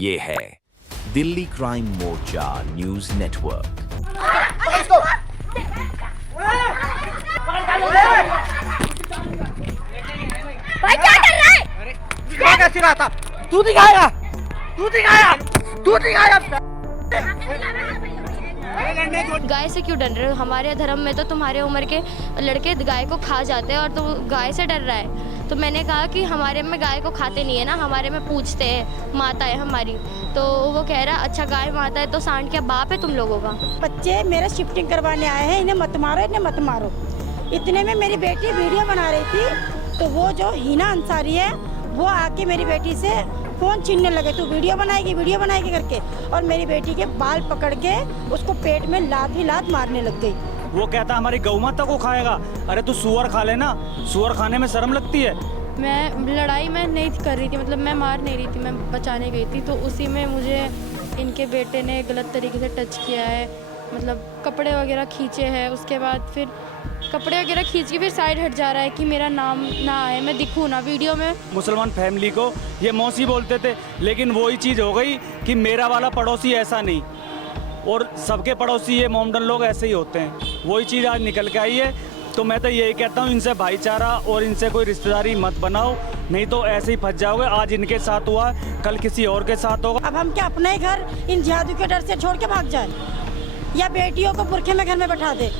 ये है दिल्ली क्राइम मोर्चा news network. भाई क्या कर रहा है? कैसे रहा था? तू दिखाया। गाय से क्यों डर रहे हो? हमारे धर्म में तो तुम्हारे उम्र के लड़के गाय को खा जाते हैं और तू गाय से डर रहा है। तो मैंने कहा कि हमारे में गाय को खाते नहीं है ना, हमारे में पूछते हैं, माता है हमारी। तो वो कह रहा अच्छा गाय माता है तो सांड क्या बाप है तुम लोगों का? बच्चे मेरे शिफ्टिंग करवाने आए हैं, इन्हें मत मारो। इतने में मेरी बेटी वीडियो बना रही थी तो वो जो हिना अंसारी है वो आके मेरी बेटी से फोन छीनने लगे, तू वीडियो बनाएगी करके, और मेरी बेटी के बाल पकड़ के उसको पेट में लात मारने लग गई। वो कहता हमारी गौ माता को खाएगा। अरे तू सुअर खा लेना, सुअर खाने में शर्म लगती है। मैं लड़ाई में नहीं कर रही थी, मतलब मैं मार नहीं रही थी, मैं बचाने गई थी। तो उसी में मुझे इनके बेटे ने गलत तरीके से टच किया है, मतलब कपड़े वगैरह खींचे हैं। उसके बाद फिर कपड़े वगैरह खींच के फिर साइड हट जा रहा है कि मेरा नाम ना आए, मैं दिखूँ ना वीडियो में। मुसलमान फैमिली को ये मौसी बोलते थे, लेकिन वही चीज़ हो गई कि मेरा वाला पड़ोसी ऐसा नहीं, और सबके पड़ोसी ये मोमडन लोग ऐसे ही होते हैं। वही चीज़ आज निकल के आई है। तो मैं तो यही कहता हूँ, इनसे भाईचारा और इनसे कोई रिश्तेदारी मत बनाओ, नहीं तो ऐसे ही फंस जाओगे। आज इनके साथ हुआ, कल किसी और के साथ होगा। अब हम क्या अपना ही घर इन जिहादी के डर से छोड़ के भाग जाए, या बेटियों को बुरखे में घर में बैठा दे?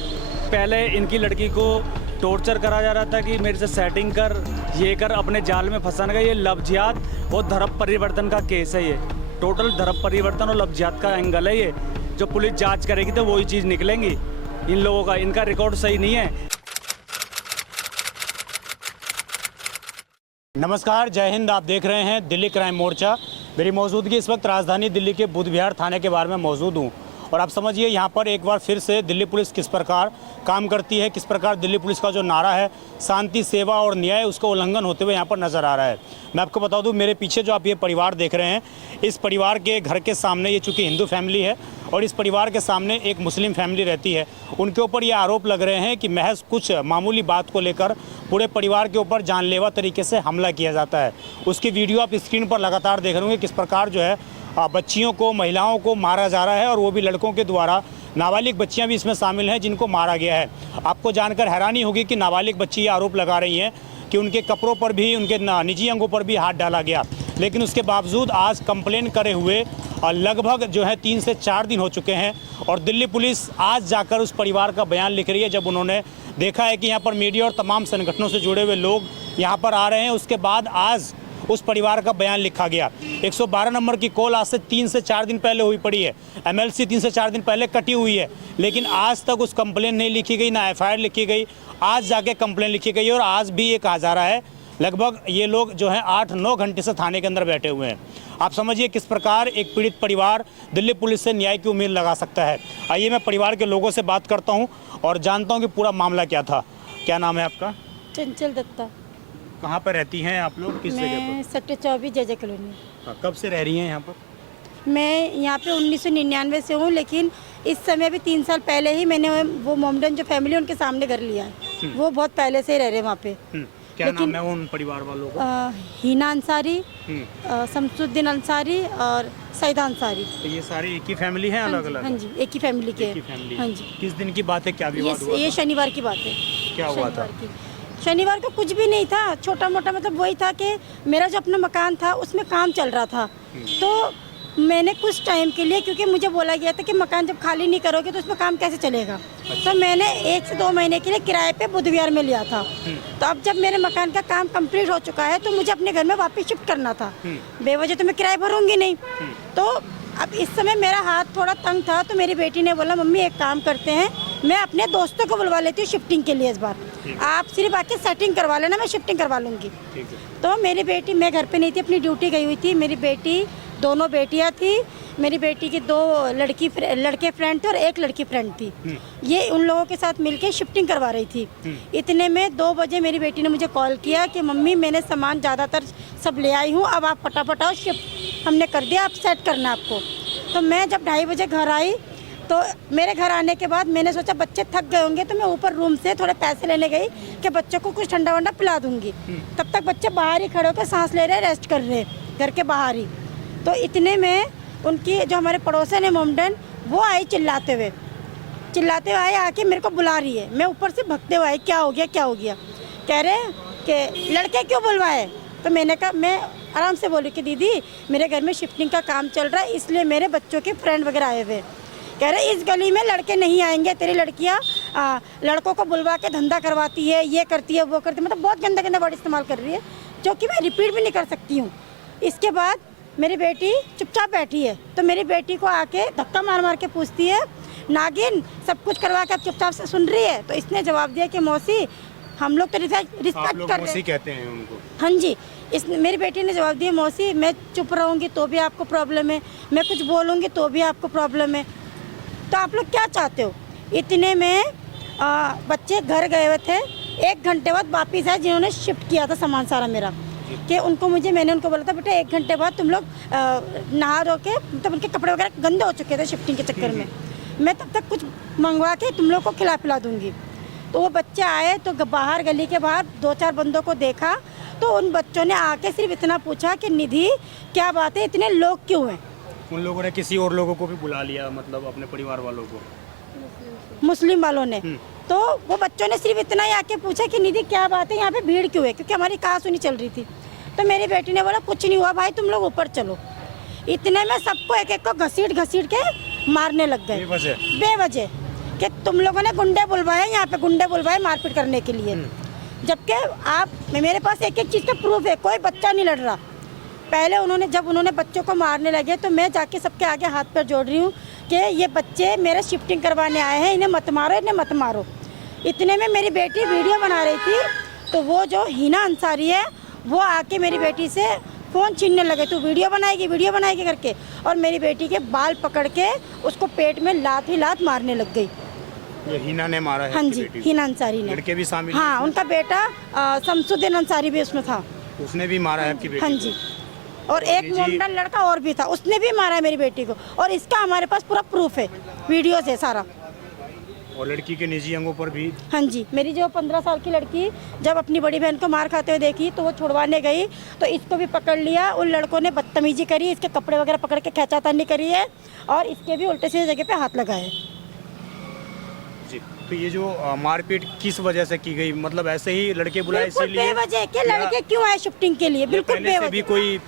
पहले इनकी लड़की को टॉर्चर करा जा रहा था कि मेरे से सेटिंग कर, ये कर, अपने जाल में फंसाने का। ये लव जिहाद और धर्म परिवर्तन का केस है। ये टोटल धर्म परिवर्तन और लव जिहाद का एंगल है ये, जो पुलिस जांच करेगी तो वही चीज़ निकलेंगी। इन लोगों का, इनका रिकॉर्ड सही नहीं है। नमस्कार, जय हिंद। आप देख रहे हैं दिल्ली क्राइम मोर्चा। मेरी मौजूदगी इस वक्त राजधानी दिल्ली के बुद्ध विहार थाने के बारे में मौजूद हूँ, और आप समझिए यहाँ पर एक बार फिर से दिल्ली पुलिस किस प्रकार काम करती है, किस प्रकार दिल्ली पुलिस का जो नारा है शांति, सेवा और न्याय, उसका उल्लंघन होते हुए यहाँ पर नज़र आ रहा है। मैं आपको बता दूँ, मेरे पीछे जो आप ये परिवार देख रहे हैं, इस परिवार के घर के सामने, ये चूँकि हिंदू फैमिली है और इस परिवार के सामने एक मुस्लिम फैमिली रहती है, उनके ऊपर ये आरोप लग रहे हैं कि महज कुछ मामूली बात को लेकर पूरे परिवार के ऊपर जानलेवा तरीके से हमला किया जाता है। उसकी वीडियो आप स्क्रीन पर लगातार देख रहे होंगे, किस प्रकार जो है बच्चियों को, महिलाओं को मारा जा रहा है, और वो भी लड़कों के द्वारा। नाबालिग बच्चियां भी इसमें शामिल हैं जिनको मारा गया है। आपको जानकर हैरानी होगी कि नाबालिग बच्ची ये आरोप लगा रही हैं कि उनके कपड़ों पर भी, उनके निजी अंगों पर भी हाथ डाला गया, लेकिन उसके बावजूद आज कंप्लेन करे हुए लगभग जो है 3 से 4 दिन हो चुके हैं, और दिल्ली पुलिस आज जाकर उस परिवार का बयान लिख रही है। जब उन्होंने देखा है कि यहाँ पर मीडिया और तमाम संगठनों से जुड़े हुए लोग यहाँ पर आ रहे हैं, उसके बाद आज उस परिवार का बयान लिखा गया। 112 नंबर की कॉल आज से 3 से 4 दिन पहले हुई पड़ी है, MLC 3 से 4 दिन पहले कटी हुई है, लेकिन आज तक उस कंप्लेन नहीं लिखी गई, ना FIR लिखी गई। आज जाके कंप्लेन लिखी गई, और आज भी ये कहा जा रहा है लगभग ये लोग जो हैं 8-9 घंटे से थाने के अंदर बैठे हुए हैं। आप समझिए किस प्रकार एक पीड़ित परिवार दिल्ली पुलिस से न्याय की उम्मीद लगा सकता है। आइए मैं परिवार के लोगों से बात करता हूँ और जानता हूँ कि पूरा मामला क्या था। क्या नाम है आपका? चंचल दत्ता। कहाँ पर रहती हैं आप लोग, किस जगह मैं सेक्टर 24 जय कॉलोनी। कब से रह रही हैं यहाँ पर? मैं यहाँ पे 1999 से हूँ, लेकिन इस समय भी 3 साल पहले ही मैंने वो मोमडन जो फैमिली है उनके सामने घर लिया है। वो बहुत पहले से ही रह रहे हैं वहाँ पे। क्या नाम है उन परिवार वालों को? हिना अंसारी, शमसुद्दीन अंसारी और सईदा अंसारी। तो ये सारी एक ही फैमिली है, अलग अलग? हाँ जी, एक ही फैमिली के। हाँ जी। किस दिन की बात है, क्या विवाद हुआ? ये शनिवार की बात है। क्या हुआ था? शनिवार को कुछ भी नहीं था, छोटा मोटा, मतलब वही था कि मेरा जो अपना मकान था उसमें काम चल रहा था। तो मैंने कुछ टाइम के लिए, क्योंकि मुझे बोला गया था कि मकान जब खाली नहीं करोगे तो उसमें काम कैसे चलेगा, तो मैंने 1 से 2 महीने के लिए किराए पे बुद्ध विहार में लिया था। तो अब जब मेरे मकान का काम कंप्लीट हो चुका है तो मुझे अपने घर में वापस शिफ्ट करना था। बेवजह तो मैं किराया भरूंगी नहीं। तो अब इस समय मेरा हाथ थोड़ा तंग था, तो मेरी बेटी ने बोला मम्मी एक काम करते हैं, मैं अपने दोस्तों को बुलवा लेती हूँ शिफ्टिंग के लिए, इस बार आप सिर्फ आके सेटिंग करवा लेना, मैं शिफ्टिंग करवा लूँगी। तो मेरी बेटी, मैं घर पे नहीं थी, अपनी ड्यूटी गई हुई थी। मेरी बेटी, दोनों बेटियां थी। मेरी बेटी की 2 लड़के फ्रेंड थे और 1 लड़की फ्रेंड थी। ये उन लोगों के साथ मिलके शिफ्टिंग करवा रही थी। इतने में 2 बजे मेरी बेटी ने मुझे कॉल किया कि मम्मी मैंने सामान ज़्यादातर सब ले आई हूँ, अब आप फटाफट आओ, शिफ्ट हमने कर दिया, आप सेट करना आपको। तो मैं जब 2:30 बजे घर आई, तो मेरे घर आने के बाद मैंने सोचा बच्चे थक गए होंगे, तो मैं ऊपर रूम से थोड़े पैसे लेने गई कि बच्चों को कुछ ठंडा वंडा पिला दूंगी। तब तक बच्चे बाहर ही खड़े होकर सांस ले रहे, रेस्ट कर रहे घर के बाहर ही। तो इतने में उनकी जो हमारे पड़ोसन है मोमडन, वो आई चिल्लाते हुए आए, आके मेरे को बुला रही है। मैं ऊपर से भगते हुए आई, क्या हो गया क्या हो गया। कह रहे कि लड़के क्यों बुलवाए। तो मैंने कहा, मैं आराम से बोली कि दीदी मेरे घर में शिफ्टिंग का काम चल रहा है, इसलिए मेरे बच्चों के फ्रेंड वगैरह आए हुए। कह रहे इस गली में लड़के नहीं आएंगे, तेरी लड़कियां लड़कों को बुलवा के धंधा करवाती है, ये करती है वो करती है, मतलब बहुत गंदा गंदा वर्ड इस्तेमाल कर रही है, जो कि मैं रिपीट भी नहीं कर सकती हूँ। इसके बाद मेरी बेटी चुपचाप बैठी है, तो मेरी बेटी को आके धक्का मार मार के पूछती है, नागिन सब कुछ करवा के अब चुपचाप से सुन रही है। तो इसने जवाब दिया कि मौसी हम लोग तो रिस्पेक्ट कर रहे हैं, कहते हैं उनको। हाँ जी। मेरी बेटी ने जवाब दिया, मौसी मैं चुप रहूँगी तो भी आपको प्रॉब्लम है, मैं कुछ बोलूँगी तो भी आपको प्रॉब्लम है, तो आप लोग क्या चाहते हो। इतने में बच्चे घर गए हुए थे, 1 घंटे बाद वापिस आए जिन्होंने शिफ्ट किया था सामान सारा मेरा, कि उनको मैंने उनको बोला था बेटा 1 घंटे बाद तुम लोग नहा धो के, मतलब उनके कपड़े वगैरह गंदे हो चुके थे शिफ्टिंग के चक्कर में, मैं तब तक कुछ मंगवा के तुम लोग को खिला पिला दूंगी। तो वो बच्चे आए तो बाहर गली के बाहर 2-4 बंदों को देखा, तो उन बच्चों ने आके सिर्फ इतना पूछा कि निधि क्या बात है, इतने लोग क्यों हैं। उन लोगों ने किसी और लोगों को भी बुला लिया, मतलब अपने परिवार वालों को, मुस्लिम वालों ने। तो वो बच्चों ने सिर्फ इतना ही आके पूछा कि निधि क्या बात है, यहाँ पे भीड़ क्यों है, क्योंकि हमारी कहा सुनी चल रही थी। तो मेरी बेटी ने बोला कुछ नहीं हुआ भाई, तुम लोग ऊपर चलो। इतने में सबको एक एक को घसीट के मारने लग गए बेवजह, कि तुम लोगों ने गुंडे बुलवाए, यहाँ पे गुंडे बुलवाए मारपीट करने के लिए। जबकि मेरे पास एक एक चीज़ का प्रूफ है, कोई बच्चा नहीं लड़ रहा। पहले जब उन्होंने बच्चों को मारने लगे तो मैं जाके सबके आगे हाथ पैर जोड़ रही हूँ कि ये बच्चे मेरे शिफ्टिंग करवाने आए हैं, इन्हें मत मारो, इन्हें मत मारो। इतने में मेरी बेटी वीडियो बना रही थी, तो वो जो हिना अंसारी है वो आके मेरी बेटी से फ़ोन छीनने लगे, तू वीडियो बनाएगी करके, और मेरी बेटी के बाल पकड़ के उसको पेट में लात ही लात मारने लग गई। ये हिना ने मारा है? हाँ जी, हिना अंसारी ने। लड़के भी शामिल? हाँ, उनका बेटा शमसुद्दीन अंसारी भी उसमें था, उसने भी मारा है आपकी बेटी? हाँ जी, और एक मोमडन लड़का और भी था, उसने भी मारा है मेरी बेटी को, और इसका हमारे पास पूरा प्रूफ है, वीडियोस है सारा। और लड़की के निजी अंगों पर भी? हाँ जी, मेरी जो 15 साल की लड़की जब अपनी बड़ी बहन को मार खाते हुए देखी तो वो छुड़वाने गई, तो इसको भी पकड़ लिया। उन लड़कों ने बदतमीजी करी, इसके कपड़े वगैरह पकड़ के खींचातानी करी है, और इसके भी उल्टे सीधे जगह पे हाथ लगाए। जी, तो ये जो मारपीट किस वजह से की गई, मतलब ऐसे ही लड़के बुलाए इसीलिए? बेवजह कि लड़के क्यों आए शिफ्टिंग के लिए, बिल्कुल बेवजह। भी कोई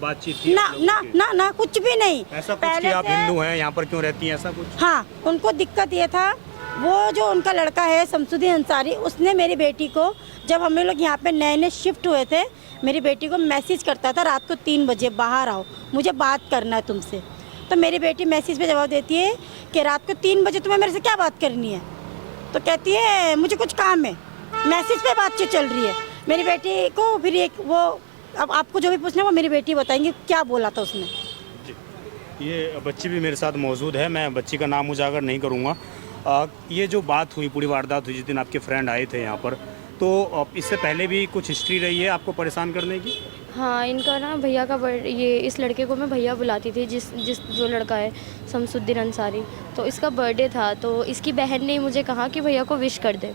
बातचीत थी? ना कुछ भी नहीं। ऐसा कुछ कि आप हिंदू हैं, यहाँ पर क्यों रहती हैं, ऐसा कुछ? हाँ, उनको दिक्कत ये था, वो जो उनका लड़का है शमसुद्दीन अंसारी, उसने मेरी बेटी को, जब हम लोग यहाँ पे नए शिफ्ट हुए थे, मेरी बेटी को मैसेज करता था रात को 3 बजे, बाहर आओ मुझे बात करना है तुमसे। तो मेरी बेटी मैसेज पे जवाब देती है कि रात को 3 बजे तुम्हें मेरे से क्या बात करनी है। तो कहती है मुझे कुछ काम है, मैसेज पे बातचीत चल रही है। मेरी बेटी को फिर अब आपको जो भी पूछना है वो मेरी बेटी बताएंगी क्या बोला था उसने। ये बच्ची भी मेरे साथ मौजूद है, मैं बच्ची का नाम उजागर नहीं करूँगा। ये जो बात हुई, पूरी वारदात हुई जिस दिन आपके फ्रेंड आए थे यहाँ पर, तो इससे पहले भी कुछ हिस्ट्री रही है आपको परेशान करने की? हाँ, इनका ना भैया का ये इस लड़के को मैं भैया बुलाती थी, जो लड़का है शमसुद्दीन अंसारी, तो इसका बर्थडे था, तो इसकी बहन ने मुझे कहा कि भैया को विश कर दे।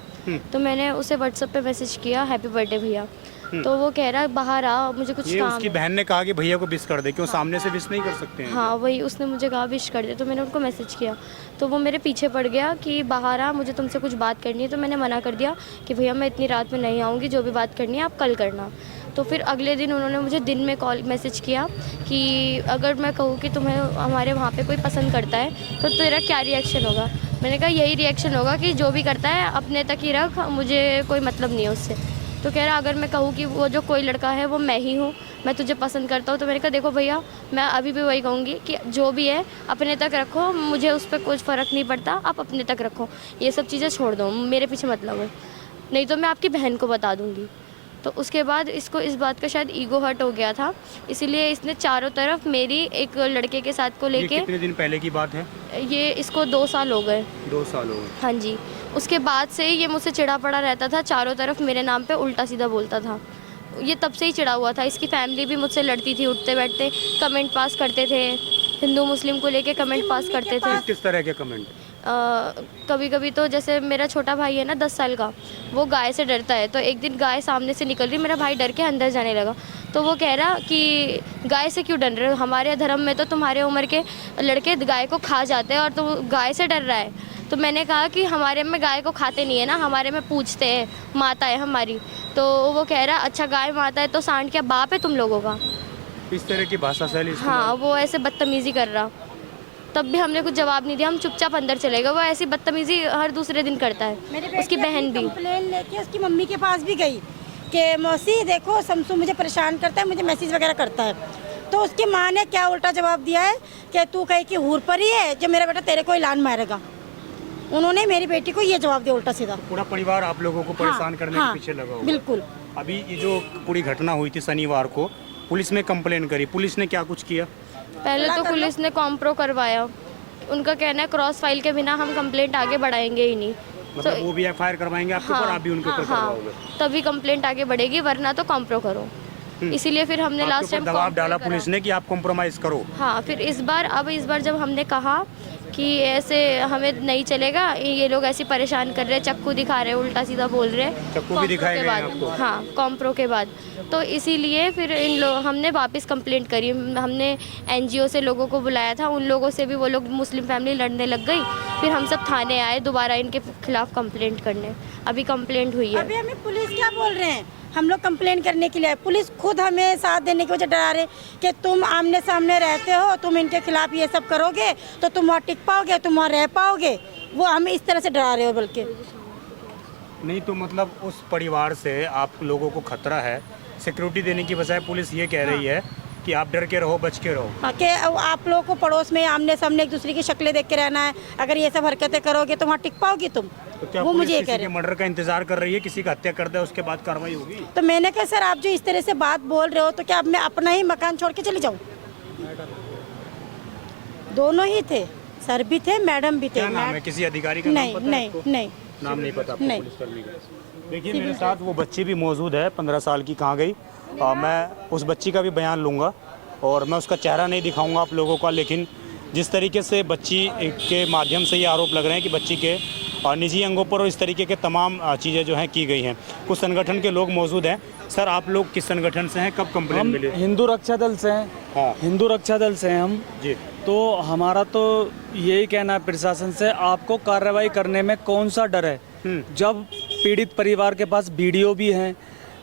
तो मैंने उसे व्हाट्सएप पे मैसेज किया, हैप्पी बर्थडे भैया। तो वो कह रहा है बाहर आ, मुझे कुछ काम उसकी बहन ने कहा कि भैया को विश कर दे, क्यों सामने से विश नहीं कर सकते हैं? हाँ, वही उसने मुझे कहा विश कर दे, तो मैंने उनको मैसेज किया, तो वो मेरे पीछे पड़ गया कि बाहर आ, मुझे तुमसे कुछ बात करनी है। तो मैंने मना कर दिया कि भैया मैं इतनी रात में नहीं आऊँगी, जो भी बात करनी है आप कल करना। तो फिर अगले दिन उन्होंने मुझे दिन में मैसेज किया कि अगर मैं कहूँ कि तुम्हें हमारे वहाँ पे कोई पसंद करता है तो तेरा क्या रिएक्शन होगा। मैंने कहा यही रिएक्शन होगा कि जो भी करता है अपने तक ही रख, मुझे कोई मतलब नहीं है उससे। तो कह रहा अगर मैं कहूँ कि वो जो कोई लड़का है वो मैं ही हूँ, मैं तुझे पसंद करता हूँ। तो मैंने कहा देखो भैया, मैं अभी भी वही कहूँगी कि जो भी है अपने तक रखो, मुझे उस पर कुछ फ़र्क नहीं पड़ता, आप अपने तक रखो, ये सब चीज़ें छोड़ दो, मेरे पीछे मत लगो, नहीं तो मैं आपकी बहन को बता दूँगी। तो उसके बाद इसको इस बात का शायद ईगो हर्ट हो गया था, इसीलिए इसने चारों तरफ मेरी एक लड़के के साथ को लेके। कितने दिन पहले की बात है ये? इसको 2 साल हो गए। 2 साल हो गए? हाँ जी। उसके बाद से ही ये मुझसे चिढ़ा पड़ा रहता था, चारों तरफ मेरे नाम पे उल्टा सीधा बोलता था। ये तब से ही चिढ़ा हुआ था। इसकी फैमिली भी मुझसे लड़ती थी, उठते बैठते कमेंट पास करते थे, हिंदू मुस्लिम को लेके कमेंट पास करते थे। किस तरह के कमेंट? कभी कभी तो जैसे मेरा छोटा भाई है ना 10 साल का, वो गाय से डरता है, तो एक दिन गाय सामने से निकल रही, मेरा भाई डर के अंदर जाने लगा, तो वो कह रहा कि गाय से क्यों डर रहे हो, हमारे धर्म में तो तुम्हारे उम्र के लड़के गाय को खा जाते हैं और तो गाय से डर रहा है। तो मैंने कहा कि हमारे में गाय को खाते नहीं है ना, हमारे में पूछते हैं, माता है हमारी। तो वो कह रहा अच्छा गाय माता है तो सांड क्या बाप है तुम लोगों का। इस तरह की भाषा शैली हाँ, वो ऐसे बदतमीज़ी कर रहा। तब भी हमने कुछ जवाब नहीं दिया, हम चुपचाप अंदर चले गए। वो ऐसी बदतमीज़ी हर दूसरे दिन करता है। उसकी बहन भी कंप्लेन लेके उसकी मम्मी के पास भी गई कि मौसी देखो शमसू मुझे परेशान करता है, मुझे मैसेज वगैरह करता है। तो उसकी माँ ने क्या उल्टा जवाब दिया है कि तू कहीं की हूर पर ही है जो मेरा बेटा तेरे को ऐलान मारेगा। उन्होंने मेरी बेटी को ये जवाब दिया उल्टा सीधा। पूरा परिवार आप लोगों को परेशान करने के पीछे लगा हुआ है। बिल्कुल। अभी ये जो पूरी घटना हुई थी शनिवार को, पुलिस में कंप्लेन करी, पुलिस ने क्या कुछ किया? पहले तो पुलिस ने कॉम्प्रो करवाया। उनका कहना है क्रॉस फाइल के बिना हम कंप्लेंट आगे बढ़ाएंगे ही नहीं। मतलब वो भी एफआईआर करवाएंगे आपके ऊपर, आप भी उनके ऊपर करवाओगे? तभी कंप्लेंट आगे बढ़ेगी, वरना तो कॉम्प्रो करो। इसीलिए फिर हमने लास्ट टाइम दबाव डाला पुलिस ने कि आप कॉम्प्रोमाइज करो। हाँ, फिर इस बार जब हमने कहा कि ऐसे हमें नहीं चलेगा, ये लोग ऐसे परेशान कर रहे हैं, चक्कू दिखा रहे हैं, उल्टा सीधा बोल रहे हैं, चक्कू भी दिखाए गए आपको? हाँ, कॉम्प्रो के बाद। तो इसीलिए फिर हमने वापस कंप्लेंट करी। हमने एनजीओ से लोगों को बुलाया था, उन लोगों से भी वो लोग मुस्लिम फैमिली लड़ने लग गई। फिर हम सब थाने आए दोबारा इनके खिलाफ कंप्लेंट करने। अभी कंप्लेंट हुई है। अभी हमें पुलिस क्या बोल रहे हैं, हम लोग कंप्लेन करने के लिए, पुलिस खुद हमें साथ देने की वजह डरा रहे कि तुम आमने सामने रहते हो, तुम इनके खिलाफ ये सब करोगे तो तुम वहाँ टिक पाओगे, तुम वहाँ रह पाओगे। वो हमें इस तरह से डरा रहे हो। बल्कि नहीं तो मतलब उस परिवार से आप लोगों को खतरा है, सिक्योरिटी देने की बजाय पुलिस ये कह रही है कि आप डर के रहो, बच के रहो। कि आप लोगों को पड़ोस में आमने सामने एक दूसरे की शक्लें देख के रहना है, अगर ये सब हरकतें करोगे तो वहाँ टिक पाओगी तुम। तो क्या वो पुलिस मुझे ये किसी कह के रहे। मर्डर का इंतजार कर रही है? किसी का हत्या कर दे उसके बाद कार्रवाई होगी? तो मैंने कहा सर आप जो इस तरह से बात बोल रहे हो तो क्या अब मैं अपना ही मकान छोड़ के चली जाऊँ? दोनों ही थे, सर भी थे, मैडम भी थे। क्या नाम है किसी अधिकारी का? नहीं नाम पता है नहीं आपको? नहीं नाम नहीं पता आपको नहीं। पुलिसकर्मी का? देखिए मेरे साथ वो बच्ची भी मौजूद है, 15 साल की, कहाँ गई? मैं उस बच्ची का भी बयान लूँगा और मैं उसका चेहरा नहीं दिखाऊंगा आप लोगों का, लेकिन जिस तरीके से बच्ची के माध्यम से ये आरोप लग रहे हैं कि बच्ची के निजी अंगों पर और इस तरीके के तमाम चीज़ें जो हैं की गई हैं। कुछ संगठन के लोग मौजूद हैं। सर आप लोग किस संगठन से हैं, कब कंप्लेंट मिली? हिंदू रक्षा दल से हैं। हाँ हिंदू रक्षा दल से हैं हम जी। तो हमारा तो यही कहना है प्रशासन से, आपको कार्रवाई करने में कौन सा डर है? जब पीड़ित परिवार के पास वीडियो भी हैं,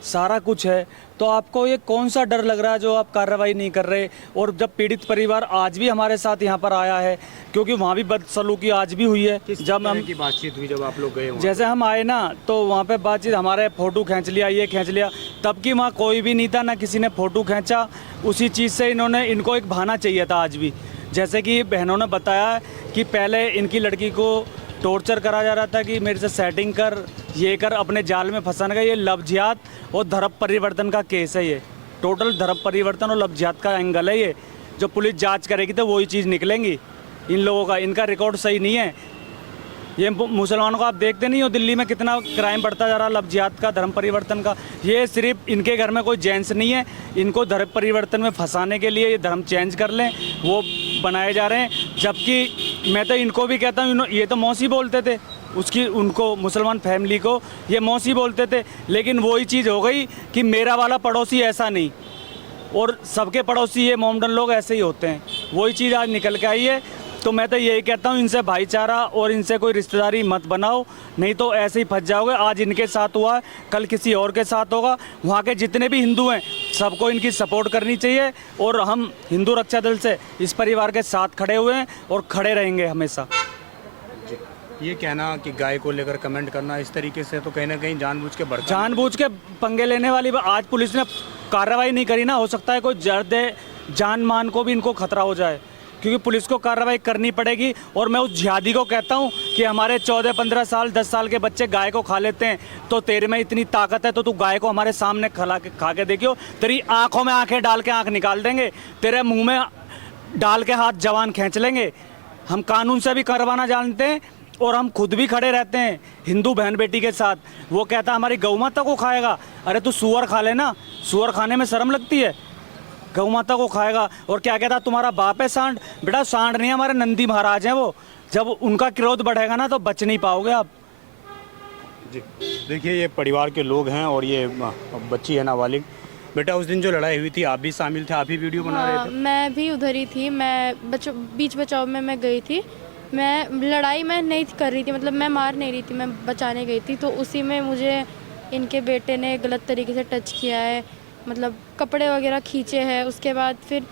सारा कुछ है, तो आपको ये कौन सा डर लग रहा है जो आप कार्रवाई नहीं कर रहे? और जब पीड़ित परिवार आज भी हमारे साथ यहाँ पर आया है, क्योंकि वहाँ भी बदसलूकी आज भी हुई है। जब हम की बातचीत हुई, जब आप लोग गए वहाँ? जैसे हम आए ना तो वहाँ पे बातचीत, हमारे फ़ोटो खींच लिया, ये खींच लिया, तब की वहाँ कोई भी नहीं था, ना किसी ने फ़ोटो खींचा। उसी चीज़ से इनको एक बहाना चाहिए था आज भी। जैसे कि बहनों ने बताया कि पहले इनकी लड़की को टॉर्चर करा जा रहा था कि मेरे से सेटिंग कर, ये कर, अपने जाल में फंसाने का। ये लफ्जियात और धर्म परिवर्तन का केस है। ये टोटल धर्म परिवर्तन और लफ्जियात का एंगल है। ये जो पुलिस जांच करेगी तो वही चीज़ निकलेंगी इन लोगों का। इनका रिकॉर्ड सही नहीं है। ये मुसलमानों का आप देखते नहीं हो दिल्ली में कितना क्राइम बढ़ता जा रहा है लफ्जियात का, धर्म परिवर्तन का। ये सिर्फ इनके घर में कोई जेंट्स नहीं है, इनको धर्म परिवर्तन में फंसाने के लिए ये धर्म चेंज कर लें वो बनाए जा रहे हैं। जबकि मैं तो इनको भी कहता हूँ, ये तो मौसी बोलते थे उसकी, उनको मुसलमान फैमिली को ये मौसी बोलते थे, लेकिन वही चीज़ हो गई कि मेरा वाला पड़ोसी ऐसा नहीं, और सबके पड़ोसी ये मोमडन लोग ऐसे ही होते हैं। वही चीज़ आज निकल के आई है। तो मैं तो यही कहता हूँ, इनसे भाईचारा और इनसे कोई रिश्तेदारी मत बनाओ, नहीं तो ऐसे ही फंस जाओगे। आज इनके साथ हुआ, कल किसी और के साथ होगा। वहाँ के जितने भी हिंदू हैं सबको इनकी सपोर्ट करनी चाहिए, और हम हिंदू रक्षा दल से इस परिवार के साथ खड़े हुए हैं और खड़े रहेंगे हमेशा। ये कहना कि गाय को लेकर कमेंट करना इस तरीके से तो कहीं ना कहीं जानबूझ के भड़का, जानबूझ के पंगे लेने वाली आज पुलिस ने कार्रवाई नहीं करी ना, हो सकता है कोई जान मान को भी इनको खतरा हो जाए, क्योंकि पुलिस को कार्रवाई करनी पड़ेगी। और मैं उस जिहादी को कहता हूं कि हमारे 14-15 साल 10 साल के बच्चे गाय को खा लेते हैं, तो तेरे में इतनी ताकत है तो तू गाय को हमारे सामने खा के देखियो, तेरी आंखों में आंखें डाल के आंख निकाल देंगे, तेरे मुंह में डाल के हाथ जवान खींच लेंगे। हम कानून से भी करवाना जानते हैं और हम खुद भी खड़े रहते हैं हिंदू बहन बेटी के साथ। वो कहता हमारी गौ माता को खाएगा, अरे तू सुअर खा लेना, सुअर खाने में शर्म लगती है? गौ माता को खाएगा। और क्या कहता तुम्हारा बाप है सांड? बेटा सांड नहीं, हमारे नंदी महाराज हैं वो। जब उनका क्रोध बढ़ेगा ना तो बच नहीं पाओगे आप। जी देखिए, ये परिवार के लोग हैं और ये बच्ची है नाबालिग, बेटा उस दिन जो लड़ाई हुई थी आप भी शामिल थे, आप ही वीडियो बना रहे हाँ, थे? मैं भी उधर ही थी। मैं बीच बचाव में मैं गई थी। मैं लड़ाई मैं नहीं कर रही थी, मतलब मैं मार नहीं रही थी, मैं बचाने गई थी। तो उसी में मुझे इनके बेटे ने गलत तरीके से टच किया है, मतलब कपड़े वगैरह खींचे हैं। उसके बाद फिर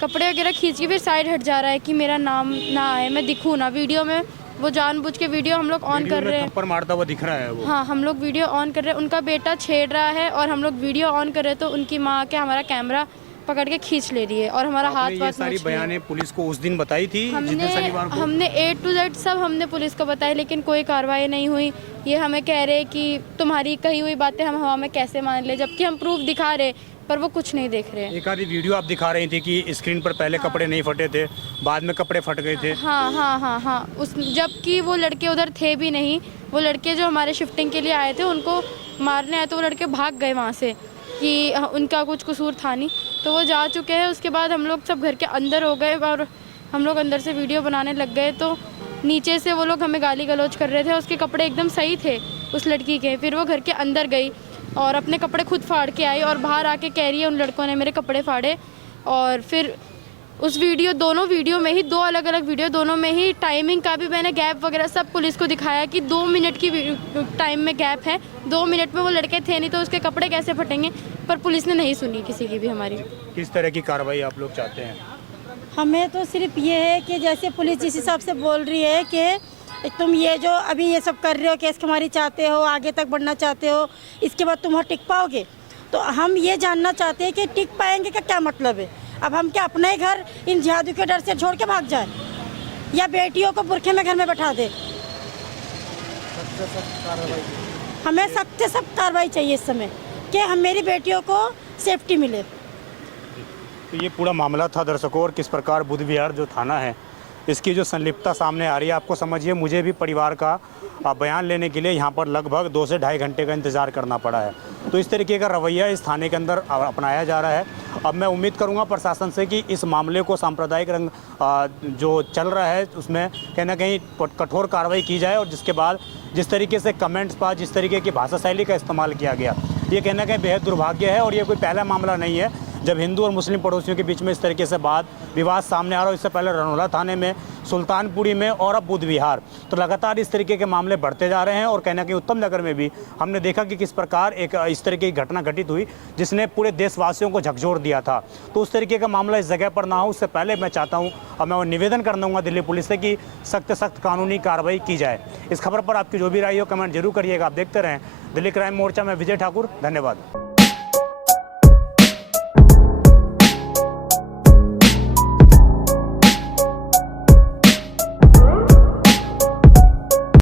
कपड़े वगैरह खींच के फिर साइड हट जा रहा है कि मेरा नाम ना आए, मैं दिखूँ ना वीडियो में। वो जानबूझ के वीडियो हम लोग ऑन कर रहे हैं। थप्पड़ मारता हुआ दिख रहा है वो। हाँ, हम लोग वीडियो ऑन कर रहे हैं, उनका बेटा छेड़ रहा है और हम लोग वीडियो ऑन कर रहे हैं, तो उनकी माँ के हमारा कैमरा पकड़ के खींच ले रही है और हमारा हाथ ये वाथ सारी नोच रही है। बयानें पुलिस को उस दिन बताई थी जिस दिन शनिवार को? हमने A to Z सब हमने पुलिस को बताया, लेकिन कोई कार्रवाई नहीं हुई। ये हमें कह रहे कि तुम्हारी कही हुई बातें हम हवा में कैसे मान ले, जबकि हम प्रूफ दिखा रहे पर वो कुछ नहीं देख रहे हैं। एक आधी वीडियो आप दिखा रही थी कि स्क्रीन पर पहले कपड़े नहीं फटे थे, बाद में कपड़े फट गए थे। हाँ, उस जबकि वो लड़के उधर थे भी नहीं। वो लड़के जो हमारे शिफ्टिंग के लिए आए थे उनको मारने आए, तो वो लड़के भाग गए वहाँ से कि उनका कुछ कसूर था नहीं, तो वो जा चुके हैं। उसके बाद हम लोग सब घर के अंदर हो गए और हम लोग अंदर से वीडियो बनाने लग गए। तो नीचे से वो लोग हमें गाली गलौज कर रहे थे। उसके कपड़े एकदम सही थे उस लड़की के। फिर वो घर के अंदर गई और अपने कपड़े खुद फाड़ के आई और बाहर आके कह रही है उन लड़कों ने मेरे कपड़े फाड़े। और फिर उस वीडियो, दोनों वीडियो में ही, 2 अलग अलग वीडियो, दोनों में ही टाइमिंग का भी मैंने गैप वगैरह सब पुलिस को दिखाया कि 2 मिनट की टाइम में गैप है। 2 मिनट में वो लड़के थे नहीं, तो उसके कपड़े कैसे फटेंगे। पर पुलिस ने नहीं सुनी किसी की भी हमारी। किस तरह की कार्रवाई आप लोग चाहते हैं? हमें तो सिर्फ ये है कि जैसे पुलिस जिस हिसाब से बोल रही है कि तुम ये जो अभी ये सब कर रहे हो, केस हमारी चाहते हो, आगे तक बढ़ना चाहते हो, इसके बाद तुम टिक पाओगे। तो हम ये जानना चाहते हैं कि टिक पाएंगे का क्या मतलब है। अब हम क्या अपना ही घर इन जिहादियों के डर से छोड़ के भाग जाए, या बेटियों को बुरखे में घर में बैठा दे? हमें सख्त से सख्त कार्रवाई चाहिए इस समय कि हम मेरी बेटियों को सेफ्टी मिले। तो ये पूरा मामला था दर्शकों, और किस प्रकार बुध विहार जो थाना है इसकी जो संलिप्तता सामने आ रही है। आपको समझिए, मुझे भी परिवार का बयान लेने के लिए यहाँ पर लगभग 2 से ढाई घंटे का इंतज़ार करना पड़ा है। तो इस तरीके का रवैया इस थाने के अंदर अपनाया जा रहा है। अब मैं उम्मीद करूँगा प्रशासन से कि इस मामले को सांप्रदायिक रंग जो चल रहा है उसमें कहीं ना कहीं कठोर कार्रवाई की जाए, और जिसके बाद जिस तरीके से कमेंट्स पर जिस तरीके की भाषा शैली का इस्तेमाल किया गया, ये कहीं ना कहीं बेहद दुर्भाग्य है। और ये कोई पहला मामला नहीं है जब हिंदू और मुस्लिम पड़ोसियों के बीच में इस तरीके से विवाद सामने आ रहा हो। इससे पहले रनौला थाने में, सुल्तानपुरी में और अब बुध विहार। तो लगातार इस तरीके के मामले बढ़ते जा रहे हैं, और कहीं ना कहीं उत्तम नगर में भी हमने देखा कि किस प्रकार एक इस तरीके की घटना घटित हुई जिसने पूरे देशवासियों को झकझोर दिया था। तो उस तरीके का मामला इस जगह पर ना हो, उससे पहले मैं चाहता हूँ और मैं निवेदन कर दूँगा दिल्ली पुलिस से कि सख्त कानूनी कार्रवाई की जाए। इस खबर पर आपकी जो भी राय हो कमेंट जरूर करिएगा। आप देखते रहें दिल्ली क्राइम मोर्चा में विजय ठाकुर। धन्यवाद।